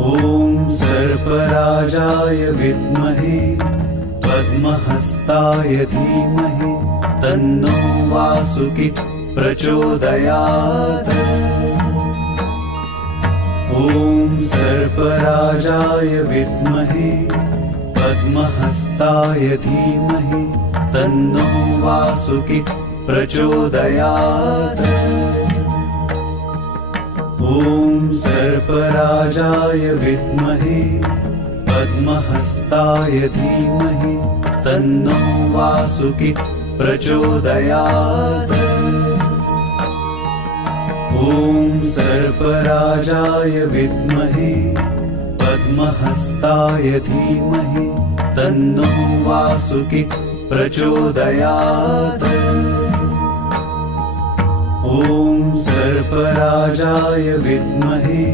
ॐ सर्पराजाय विद्महे पद्महस्ताय धीमहि तन्नो वासुकी प्रचोदयात्। ॐ सर्पराजाय विद्महे पद्महस्ताय धीमहि तन्नो वासुकी प्रचोदयात्। ॐ सर्पराजाय विद्महे पद्महस्ताय धीमहि तन्नो वासुकी प्रचोदयात्। ॐ सर्पराजाय विद्महे पद्महस्ताय धीमहि तन्नो वासुकी प्रचोदयात्। ॐ सर्पराजाय विद्महे